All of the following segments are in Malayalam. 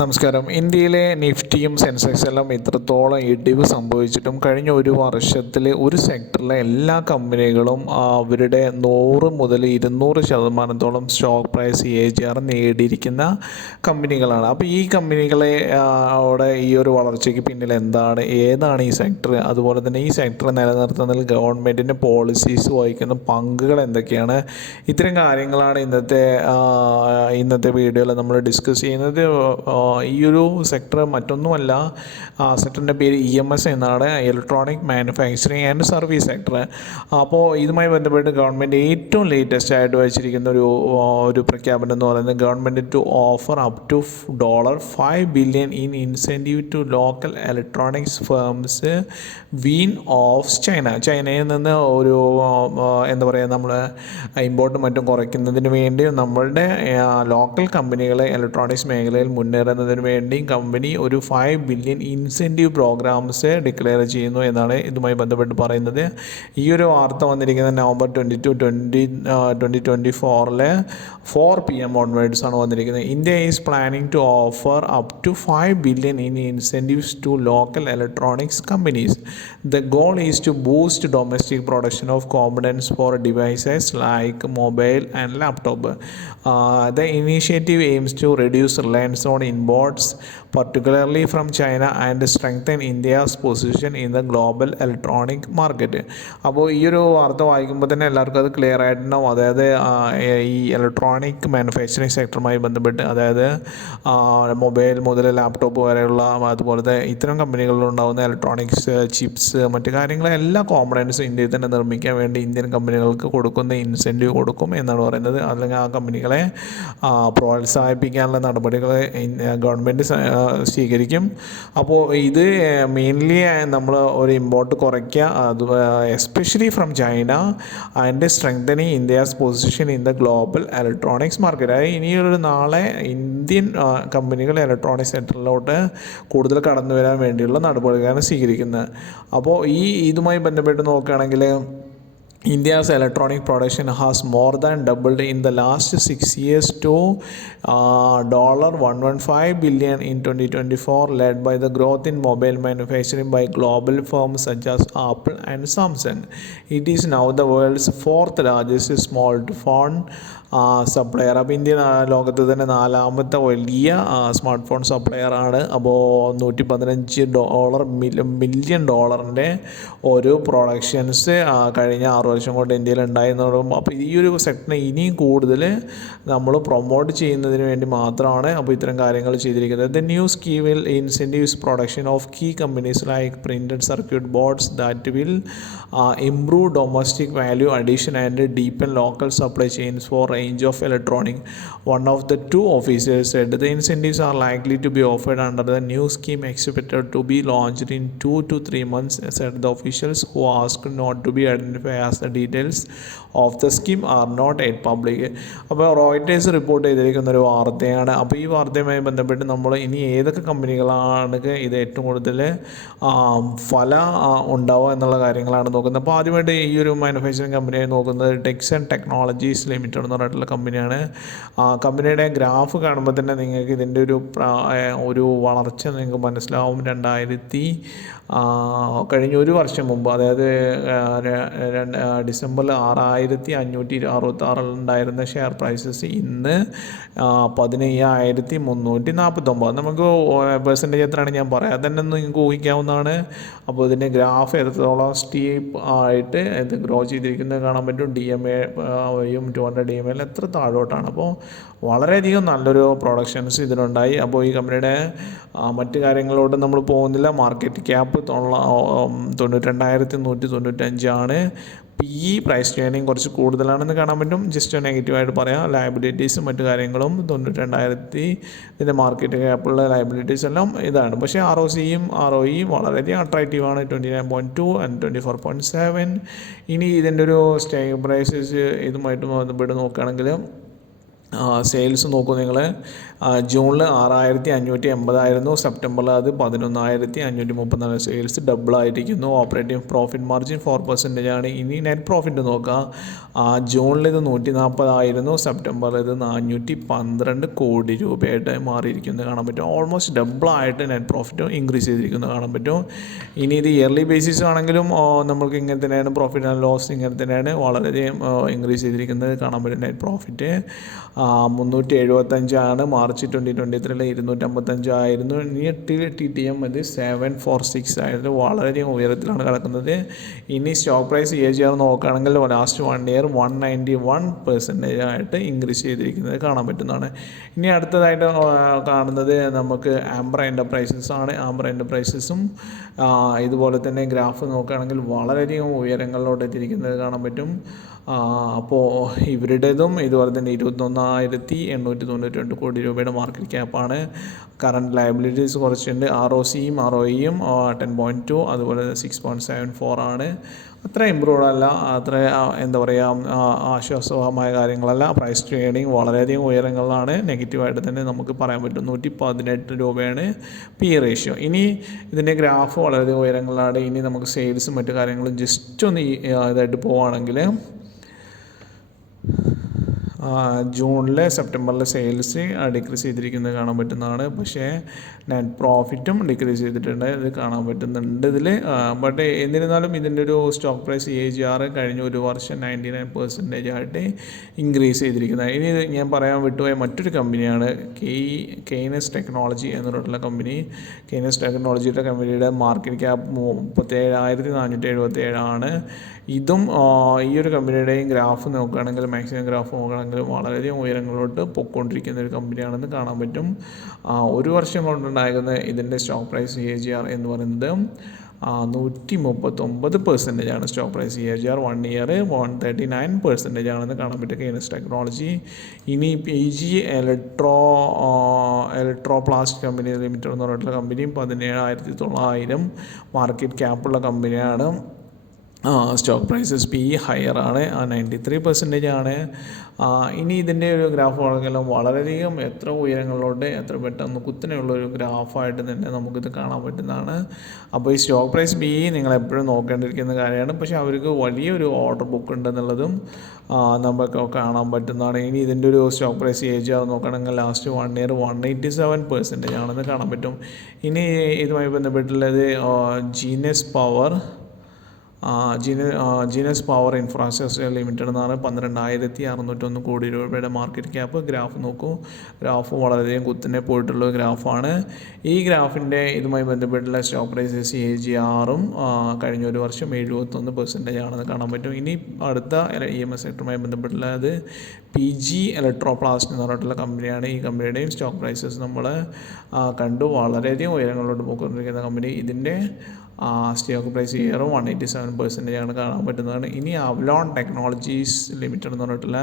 നമസ്കാരം. ഇന്ത്യയിലെ നിഫ്റ്റിയും സെൻസെക്സെല്ലാം ഇത്രത്തോളം ഇടിവ് സംഭവിച്ചിട്ടും കഴിഞ്ഞ ഒരു വർഷത്തിൽ ഒരു സെക്ടറിലെ എല്ലാ കമ്പനികളും അവരുടെ 100 മുതൽ 200% സ്റ്റോക്ക് പ്രൈസ് AGR നേടിയിരിക്കുന്ന കമ്പനികളാണ്. അപ്പോൾ ഈ കമ്പനികളെ അവിടെ ഈ ഒരു വളർച്ചയ്ക്ക് പിന്നിൽ ഏതാണ് ഈ സെക്ടർ, അതുപോലെ തന്നെ ഈ സെക്ടർ നിലനിർത്തുന്നതിൽ ഗവൺമെൻറ്റിൻ്റെ പോളിസീസ് വഹിക്കുന്ന പങ്കുകൾ എന്തൊക്കെയാണ്, ഇത്തരം കാര്യങ്ങളാണ് ഇന്നത്തെ വീഡിയോയിൽ നമ്മൾ ഡിസ്കസ് ചെയ്യുന്നത്. ഈ ഒരു സെക്ടർ മറ്റൊന്നുമല്ല, സെക്ടറിൻ്റെ പേര് EMS എന്നാണ്, electronic manufacturing and service sector. അപ്പോൾ ഇതുമായി ബന്ധപ്പെട്ട് ഗവൺമെൻറ് ഏറ്റവും ലേറ്റസ്റ്റ് ആയിട്ട് വെച്ചിരിക്കുന്ന ഒരു പ്രഖ്യാപനം എന്ന് പറയുന്നത് government to offer up to $5 billion in incentive to local electronics firms wean off ചൈനയിൽ നിന്ന് ഒരു എന്താ പറയുക, നമ്മൾ ഇമ്പോർട്ട് മറ്റും കുറയ്ക്കുന്നതിന് വേണ്ടി നമ്മളുടെ ലോക്കൽ കമ്പനികളെ ഇലക്ട്രോണിക്സ് മേഖലയിൽ മുന്നേറുന്നതിന് വേണ്ടി കമ്പനി ഒരു 5 ബില്യൺ ഇൻസെൻറ്റീവ് പ്രോഗ്രാംസ് ഡിക്ലെയർ ചെയ്യുന്നു എന്നാണ് ഇതുമായി ബന്ധപ്പെട്ട് പറയുന്നത്. ഈ ഒരു വാർത്ത വന്നിരിക്കുന്നത് November 22, 2024 4 PM ഓൺവേർഡ്സ് ആണ് വന്നിരിക്കുന്നത്. India is planning to offer up to 5 billion in incentives to local electronics companies. The goal is to boost domestic production of components for devices like mobile and laptop. The initiative aims to reduce reliance on imports, particularly from China, and strengthen India's position in the global electronic market. അപ്പോൾ ഈ ഒരു വാർത്ത വായിക്കുമ്പോൾ തന്നെ എല്ലാവർക്കും അത് ക്ലിയർ ആയിട്ടുണ്ടാവും. അതായത് ഈ ഇലക്ട്രോണിക് മാനുഫാക്ചറിങ് സെക്ടറുമായി ബന്ധപ്പെട്ട്, അതായത് മൊബൈൽ മുതൽ ലാപ്ടോപ്പ് വരെയുള്ള അതുപോലത്തെ ഇത്തരം കമ്പനികളിലുണ്ടാകുന്ന ഇലക്ട്രോണിക്സ് ചിപ്സ് മറ്റു കാര്യങ്ങളെ എല്ലാ കോമ്പണൻസും ഇന്ത്യയിൽ തന്നെ നിർമ്മിക്കാൻ വേണ്ടി ഇന്ത്യൻ കമ്പനികൾക്ക് കൊടുക്കുന്ന ഇൻസെൻറ്റീവ് കൊടുക്കും എന്നാണ് പറയുന്നത്. അല്ലെങ്കിൽ ആ കമ്പനികളെ പ്രോത്സാഹിപ്പിക്കാനുള്ള നടപടികൾ ഗവൺമെൻറ് സ്വീകരിക്കും. അപ്പോൾ ഇത് മെയിൻലി നമ്മൾ ഒരു ഇമ്പോർട്ട് കുറയ്ക്കുക, അത് especially from China, and strengthening India's position in the global electronics market. അതായത് ഇനിയൊരു നാളെ ഇന്ത്യൻ കമ്പനികൾ ഇലക്ട്രോണിക്സ് സെക്ടറിലോട്ട് കൂടുതൽ കടന്നു വരാൻ വേണ്ടിയുള്ള നടപടികളാണ് സ്വീകരിക്കുന്നത്. അപ്പോൾ ഇതുമായി ബന്ധപ്പെട്ട് നോക്കുകയാണെങ്കിൽ India's electronic production has more than doubled in the last 6 years to $115 billion in 2024, led by the growth in mobile manufacturing by global firms such as Apple and Samsung. It is now the world's 4th largest smartphone supplier. അപ്പോൾ ഇന്ത്യ ലോകത്ത് തന്നെ 4ാമത്തെ വലിയ സ്മാർട്ട് ഫോൺ സപ്ലയർ ആണ്. അപ്പോൾ $115 മില്യൺ ഒരു പ്രൊഡക്ഷൻസ് കഴിഞ്ഞ 6 വർഷം കൊണ്ട് ഇന്ത്യയിൽ ഉണ്ടായെന്ന് പറയുമ്പോൾ, അപ്പോൾ ഈ ഒരു സെക്ടറിനെ ഇനിയും കൂടുതൽ നമ്മൾ പ്രൊമോട്ട് ചെയ്യുന്നതിന് വേണ്ടി മാത്രമാണ് അപ്പോൾ ഇത്തരം കാര്യങ്ങൾ ചെയ്തിരിക്കുന്നത്. The new scheme will incentives production of key companies like printed circuit boards that will improve domestic value addition and deepen local supply chains for range of electronic. One of the two officers said the incentives are likely to be offered under the new scheme expected to be launched in 2 to 3 months, said the officials, who asked not to be identified as the details of the scheme are not yet public. അപ്പോൾ റോയിറ്റേഴ്സ് റിപ്പോർട്ട് ചെയ്തിരിക്കുന്ന ഒരു വാർത്തയാണ്. അപ്പോൾ ഈ വാർത്തയുമായി ബന്ധപ്പെട്ട് നമ്മൾ ഇനി ഏതൊക്കെ കമ്പനികളാണ് ഇത് ഏറ്റവും കൂടുതൽ ഫലം ഉണ്ടാവുക എന്നുള്ള കാര്യങ്ങളാണ് നോക്കുന്നത്. അപ്പോൾ ആദ്യമായിട്ട് ഈ ഒരു മാനുഫാക്ചറിങ് കമ്പനിയായി നോക്കുന്നത് ടെക്സൺ ടെക്നോളജീസ് ലിമിറ്റഡ് എന്ന് പറഞ്ഞിട്ടുള്ള കമ്പനിയാണ്. കമ്പനിയുടെ ഗ്രാഫ് കാണുമ്പോൾ തന്നെ നിങ്ങൾക്ക് ഇതിൻ്റെ ഒരു വളർച്ച നിങ്ങൾക്ക് മനസ്സിലാവും. കഴിഞ്ഞ ഒരു വർഷം മുമ്പ്, അതായത് ഡിസംബറിൽ 6,566 ഉണ്ടായിരുന്ന ഷെയർ പ്രൈസസ് ഇന്ന് 15,349. നമുക്ക് പെർസെൻറ്റേജ് എത്രയാണ് ഞാൻ പറയാതെ തന്നെ നിങ്ങൾക്ക് ഊഹിക്കാവുന്നതാണ്. അപ്പോൾ ഇതിൻ്റെ ഗ്രാഫ് എത്രത്തോളം സ്റ്റീപ്പ് ആയിട്ട് ഇത് ഗ്രോ ചെയ്തിരിക്കുന്നത് കാണാൻ പറ്റും. DMA 200 DMA എത്ര താഴോട്ടാണ്. അപ്പോൾ വളരെയധികം നല്ലൊരു പ്രൊഡക്ഷൻസ് ഇതിനുണ്ടായി. അപ്പോൾ ഈ കമ്പനിയുടെ മറ്റു കാര്യങ്ങളോട് നമ്മൾ പോകുന്നില്ല. മാർക്കറ്റ് ക്യാപ്പ് 92,195 ആണ്. PE പ്രൈസ് ട്രെയിനിങ് കുറച്ച് കൂടുതലാണെന്ന് കാണാൻ പറ്റും. ജസ്റ്റ് നെഗറ്റീവായിട്ട് പറയാം. ലയബിലിറ്റീസും മറ്റു കാര്യങ്ങളും 92,000 ഇതിൻ്റെ മാർക്കറ്റ് ക്യാപ്പുള്ള ലയബിലിറ്റീസ് എല്ലാം ഇതാണ്. പക്ഷേ ROCയും ROEയും വളരെയധികം അട്രാക്റ്റീവാണ്. 29.2 ആൻഡ് 24.7. ഇനി ഇതിൻ്റെ ഒരു സ്റ്റേക്ക് പ്രൈസസ് ഇതുമായിട്ട് ബന്ധപ്പെട്ട് നോക്കുകയാണെങ്കിൽ സെയിൽസ് നോക്കൂ നിങ്ങൾ. ജൂണിൽ 6580 ആയിരുന്നു, സെപ്റ്റംബറിൽ അത് 11,534. സെയിൽസ് ഡബിൾ ആയിരിക്കുന്നു. ഓപ്പറേറ്റിംഗ് പ്രോഫിറ്റ് മാർജിൻ 4% ആണ്. ഇനി നെറ്റ് പ്രോഫിറ്റ് നോക്കാം. ജൂണിൽ ഇത് 140 ആയിരുന്നു, സെപ്റ്റംബറിൽ ഇത് 412 കോടി രൂപയായിട്ട് മാറിയിരിക്കുന്നത് കാണാൻ പറ്റും. ഓൾമോസ്റ്റ് ഡബിളായിട്ട് നെറ്റ് പ്രോഫിറ്റ് ഇൻക്രീസ് ചെയ്തിരിക്കുന്നത് കാണാൻ പറ്റും. ഇനി ഇത് ഇയർലി ബേസിസ് ആണെങ്കിലും നമ്മൾക്ക് ഇങ്ങനെ തന്നെയാണ്. പ്രോഫിറ്റ് ആൻഡ് ലോസ് ഇങ്ങനെ തന്നെയാണ് വളരെയധികം ഇൻക്രീസ് ചെയ്തിരിക്കുന്നത് കാണാൻ പറ്റും. നെറ്റ് പ്രോഫിറ്റ് 375 മാർച്ച് 2023 255 ആയിരുന്നു. ഇനി TTM ഇത് 746 ആയിട്ട് വളരെയധികം ഉയരത്തിലാണ് കിടക്കുന്നത്. ഇനി സ്റ്റോക്ക് പ്രൈസ് AGR നോക്കുകയാണെങ്കിൽ ലാസ്റ്റ് 1 ഇയർ 191% ആയിട്ട് ഇൻക്രീസ് ചെയ്തിരിക്കുന്നത് കാണാൻ പറ്റുന്നതാണ്. ഇനി അടുത്തതായിട്ട് കാണുന്നത് നമുക്ക് ആംബർ എൻ്റർപ്രൈസസ് ആണ്. ആംബർ എൻ്റർപ്രൈസസും ഇതുപോലെ തന്നെ ഗ്രാഫ് നോക്കുകയാണെങ്കിൽ വളരെയധികം ഉയരങ്ങളിലോട്ട് എത്തിയിരിക്കുന്നത് കാണാൻ പറ്റും. അപ്പോൾ ഇവരുടേതും ഇതുപോലെ തന്നെ 21,892 കോടി രൂപയുടെ മാർക്കറ്റ് ക്യാപ്പാണ്. കറണ്ട് ലയബിലിറ്റീസ് കുറച്ചുണ്ട്. ROCയും ROEയും 10.2 അതുപോലെ 6.74 ആണ്. അത്ര ഇമ്പ്രൂവ്ഡ് അല്ല, അത്ര എന്താ പറയുക ആശ്വാസമായ കാര്യങ്ങളല്ല. പ്രൈസ് ട്രേഡിങ് വളരെയധികം ഉയരങ്ങളിലാണ്. നെഗറ്റീവായിട്ട് തന്നെ നമുക്ക് പറയാൻ പറ്റും. 118 രൂപയാണ് PE റേഷ്യോ. ഇനി ഇതിൻ്റെ ഗ്രാഫ് വളരെയധികം ഉയരങ്ങളിലാണ്. ഇനി നമുക്ക് സെയിൽസും മറ്റു കാര്യങ്ങളും ജസ്റ്റ് ഒന്ന് ഇതായിട്ട് പോവുകയാണെങ്കിൽ ജൂണിൽ സെപ്റ്റംബറിൽ സെയിൽസ് ഡിക്രീസ് ചെയ്തിരിക്കുന്നത് കാണാൻ പറ്റുന്നതാണ്. പക്ഷേ നെറ്റ് പ്രോഫിറ്റും ഡിക്രീസ് ചെയ്തിട്ടുണ്ട്, ഇത് കാണാൻ പറ്റുന്നുണ്ട് ഇതിൽ. ബട്ട് എന്നിരുന്നാലും ഇതിൻ്റെ ഒരു സ്റ്റോക്ക് പ്രൈസ് AGR കഴിഞ്ഞ ഒരു വർഷം 99% ആയിട്ട് ഇൻക്രീസ് ചെയ്തിരിക്കുന്നത്. ഇനി ഞാൻ പറയാൻ വിട്ടുപോയ മറ്റൊരു കമ്പനിയാണ് കെയ്നസ് ടെക്നോളജി എന്നുള്ള കമ്പനി. കെയ്നസ് ടെക്നോളജിയുടെ കമ്പനിയുടെ മാർക്കറ്റ് ക്യാപ്പ് 37,477 ആണ്. ഇതും ഈ ഒരു കമ്പനിയുടെയും ഗ്രാഫ് നോക്കുകയാണെങ്കിൽ, മാക്സിമം ഗ്രാഫ് നോക്കുകയാണെങ്കിൽ വളരെയധികം ഉയരങ്ങളിലോട്ട് പൊയ്ക്കൊണ്ടിരിക്കുന്ന ഒരു കമ്പനിയാണെന്ന് കാണാൻ പറ്റും. ഒരു വർഷം കൊണ്ടുണ്ടായിരുന്ന ഇതിൻ്റെ സ്റ്റോക്ക് പ്രൈസ് AGR എന്ന് പറയുന്നത് 139% ആണ്. സ്റ്റോക്ക് പ്രൈസ് AGR 1 ഇയർ 139% ആണെന്ന് കാണാൻ പറ്റും കെയ്നസ് ടെക്നോളജി. ഇനി PG ഇലക്ട്രോപ്ലാസ്റ്റ് കമ്പനി ലിമിറ്റഡ് എന്ന് പറഞ്ഞിട്ടുള്ള കമ്പനിയും 17,900 മാർക്കറ്റ് ക്യാപ്പുള്ള കമ്പനിയാണ്. സ്റ്റോക്ക് പ്രൈസസ് PE ഹയർ ആണ്, 93% ആണ്. ഇനി ഇതിൻ്റെ ഒരു ഗ്രാഫ് ആണെങ്കിലും വളരെയധികം എത്ര ഉയരങ്ങളിലോട്ട് എത്ര പെട്ടെന്ന് കുത്തനെയുള്ളൊരു ഗ്രാഫായിട്ട് തന്നെ നമുക്കിത് കാണാൻ പറ്റുന്നതാണ്. അപ്പോൾ ഈ സ്റ്റോക്ക് പ്രൈസ് PE നിങ്ങൾ എപ്പോഴും നോക്കേണ്ടിയിരിക്കുന്ന കാര്യമാണ്. പക്ഷേ അവർക്ക് വലിയൊരു ഓർഡർ ബുക്ക് ഉണ്ടെന്നുള്ളതും നമുക്ക് കാണാൻ പറ്റുന്നതാണ്. ഇനി ഇതിൻ്റെ ഒരു സ്റ്റോക്ക് പ്രൈസ് AGR നോക്കുകയാണെങ്കിൽ ലാസ്റ്റ് 1 ഇയർ 187% ആണെന്ന് കാണാൻ പറ്റും. ഇനി ഇതുമായി ബന്ധപ്പെട്ടുള്ളത് ജീനസ് പവർ ഇൻഫ്രാസ്ട്രക്ചർ ലിമിറ്റഡ് എന്നാണ്. 12,601 കോടി രൂപയുടെ മാർക്കറ്റ് ക്യാപ്പ്. ഗ്രാഫ് നോക്കൂ, ഗ്രാഫ് വളരെയധികം കുത്തനെ പോയിട്ടുള്ള ഗ്രാഫാണ്. ഈ ഗ്രാഫിൻ്റെ ഇതുമായി ബന്ധപ്പെട്ടുള്ള സ്റ്റോക്ക് പ്രൈസസ് AGRഉം കഴിഞ്ഞ ഒരു വർഷം 71% ആണെന്ന് കാണാൻ പറ്റും. ഇനി അടുത്ത EMS സെക്ടറുമായി ബന്ധപ്പെട്ടുള്ളത് PG ഇലക്ട്രോപ്ലാസ്റ്റ് എന്ന് പറഞ്ഞിട്ടുള്ള കമ്പനിയാണ്. ഈ കമ്പനിയുടെയും സ്റ്റോക്ക് പ്രൈസസ് നമ്മൾ കണ്ടു, വളരെയധികം ഉയരങ്ങളിലോട്ട് പോയിക്കൊണ്ടിരിക്കുന്ന കമ്പനി. ഇതിൻ്റെ സ്റ്റോക്ക് പ്രൈസ് ഇയർ 187% ആണ് കാണാൻ പറ്റുന്നതാണ്. ഇനി അവലോൺ ടെക്നോളജീസ് ലിമിറ്റഡ് എന്ന് പറഞ്ഞിട്ടുള്ള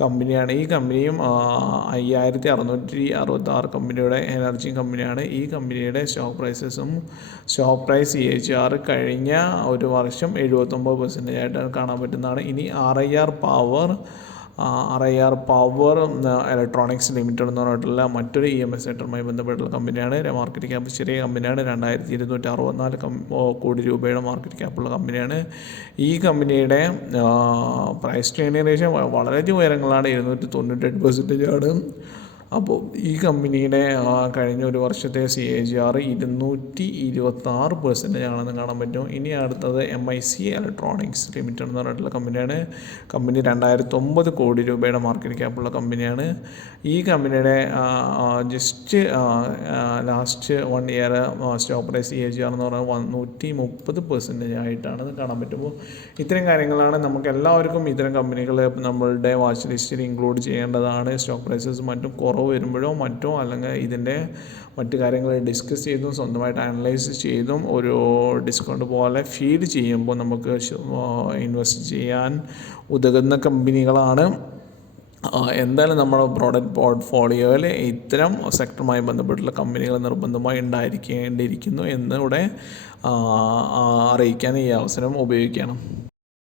കമ്പനിയാണ്. ഈ കമ്പനിയും 5,666 കമ്പനിയുടെ എനർജി കമ്പനിയാണ്. ഈ കമ്പനിയുടെ സ്റ്റോക്ക് പ്രൈസ് AGR കഴിഞ്ഞ ഒരു വർഷം 79% ആയിട്ടാണ് കാണാൻ പറ്റുന്നതാണ്. ഇനി RIR പവർ ഇലക്ട്രോണിക്സ് ലിമിറ്റഡ് എന്ന് പറഞ്ഞിട്ടുള്ള മറ്റൊരു EMS സെക്ടറുമായി ബന്ധപ്പെട്ടുള്ള കമ്പനിയാണ്. മാർക്കറ്റ് ക്യാപ്പ് ചെറിയ കമ്പനിയാണ്, 2,264 കോടി രൂപയുടെ മാർക്കറ്റ് ക്യാപ്പുള്ള കമ്പനിയാണ്. ഈ കമ്പനിയുടെ പ്രൈസ് ട്രേഡിംഗ് റേഷ്യോ വളരെയധികം ഉയരങ്ങളാണ്, 298% ആണ്. അപ്പോൾ ഈ കമ്പനിയുടെ കഴിഞ്ഞ ഒരു വർഷത്തെ CAGR 226% ആണെന്ന് കാണാൻ പറ്റും. ഇനി അടുത്തത് MIC ഇലക്ട്രോണിക്സ് ലിമിറ്റഡ് എന്ന് പറഞ്ഞിട്ടുള്ള കമ്പനിയാണ്. കമ്പനി 209 കോടി രൂപയുടെ മാർക്കറ്റ് ക്യാപ്പുള്ള കമ്പനിയാണ്. ഈ കമ്പനിയുടെ just last 1 year stock price CAGR എന്ന് പറഞ്ഞാൽ 130% ആയിട്ടാണ് കാണാൻ പറ്റുമ്പോൾ ഇത്തരം കാര്യങ്ങളാണ് നമുക്ക് എല്ലാവർക്കും ഇത്തരം കമ്പനികൾ നമ്മളുടെ വാച്ച് ലിസ്റ്റിൽ ഇൻക്ലൂഡ് ചെയ്യേണ്ടതാണ്. സ്റ്റോക്ക് പ്രൈസസ് മറ്റും കുറവ് വരുമ്പോഴോ മറ്റോ അല്ലെങ്കിൽ ഇതിൻ്റെ മറ്റു കാര്യങ്ങൾ ഡിസ്കസ് ചെയ്തും സ്വന്തമായിട്ട് അനലൈസ് ചെയ്തും ഒരു ഡിസ്കൗണ്ട് പോലെ ഫീൽ ചെയ്യുമ്പോൾ നമുക്ക് ഇൻവെസ്റ്റ് ചെയ്യാൻ ഉതകുന്ന കമ്പനികളാണ്. എന്തായാലും നമ്മുടെ പ്രോഡക്റ്റ് പോർട്ട്ഫോളിയോയിൽ ഇത്തരം സെക്ടറുമായി ബന്ധപ്പെട്ടുള്ള കമ്പനികൾ നിർബന്ധമായി ഉണ്ടായിരിക്കേണ്ടിയിരിക്കുന്നു എന്നിവിടെ അറിയിക്കാൻ ഈ അവസരം ഉപയോഗിക്കണം.